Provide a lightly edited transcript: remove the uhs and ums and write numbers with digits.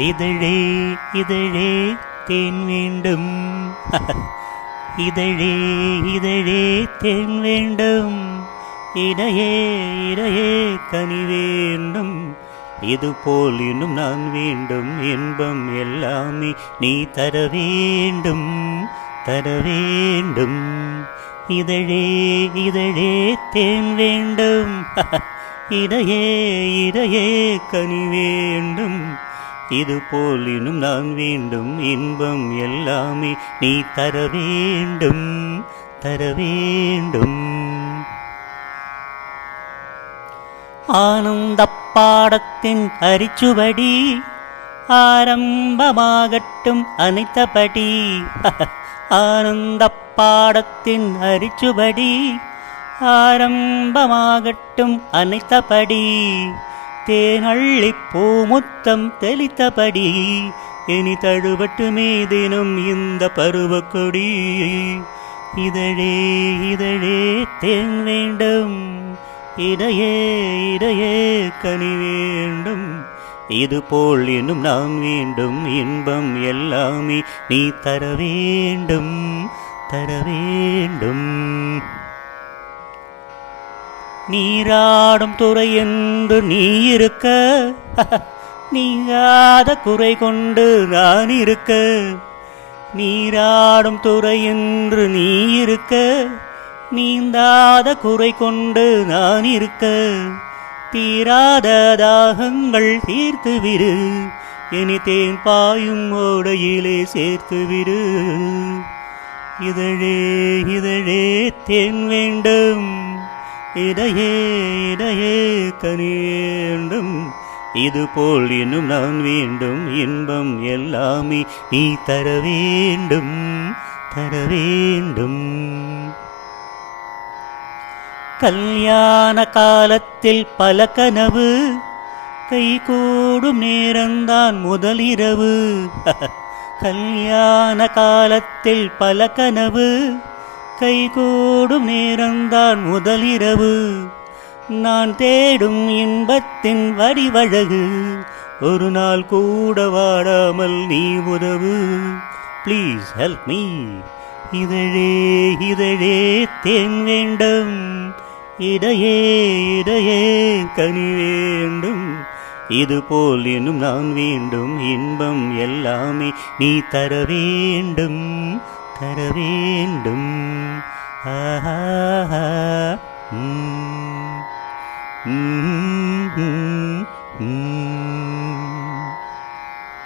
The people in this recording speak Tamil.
இதழே இதழே தேன் வேண்டும் இதழே இதழே தேன் வேண்டும் இடையே இடையே கனி வேண்டும் இதுபோல் இன்னும் நான் வேண்டும் இன்பம் எல்லாமே நீ தர வேண்டும் தர வேண்டும் இதழே இதழே தேன் வேண்டும் இடையே இடையே கனி வேண்டும் இதுபோல் இன்னும் நான் வேண்டும் இன்பம் எல்லாமே நீ தர வேண்டும் தர வேண்டும் ஆனந்த பாடத்தின் அரிச்சுவடி ஆரம்பமாகட்டும் அனைத்தபடி ஆனந்த பாடத்தின் அரிச்சுவடி ஆரம்பமாகட்டும் அனைத்தபடி தேனள்ளி பூமுத்தம் தெளித்தபடி இனி தழுவட்டுமே தினம் இந்த பருவக்கொடி இதழே இதழே தேன் வேண்டும் இடையே இடையே கனி வேண்டும் இதுபோல் இன்னும் நான் வேண்டும் இன்பம் எல்லாமே நீ தர வேண்டும் தர வேண்டும் நீராடும் துறை என்று நீ இருக்க நீங்காத குறை கொண்டு நான் இருக்க நீராடும் துறை என்று நீ இருக்க நீந்தாத குறை கொண்டு நான் இருக்க தீராத தாகங்கள் தீர்த்து விடு இனி தேன் பாயும் ஓடையிலே சேர்த்து விடு இதழே இதழே தேன் வேண்டும் இடையே இடையே கனி வேண்டும் இதுபோல் இன்னும் நான் வேண்டும் இன்பம் எல்லாமே நீ தர வேண்டும் தர வேண்டும் கல்யாண காலத்தில் பல கனவு கைகூடும் நேரம்தான் முதலிரவு கல்யாண காலத்தில் பல கனவு கைகூடும் நேரம்தான் முதலிரவு நான் தேடும் இன்பத்தின் வடிவழகு ஒரு நாள் கூட வாடாமல் நீ உதவு ப்ளீஸ் ஹெல்ப் மீ இதழே இதழே தேன் வேண்டும் இடையே இடையே கனி வேண்டும் இதுபோல் இன்னும் நான் வேண்டும் இன்பம் எல்லாமே நீ தர வேண்டும் தர வேண்டும் ஆஹா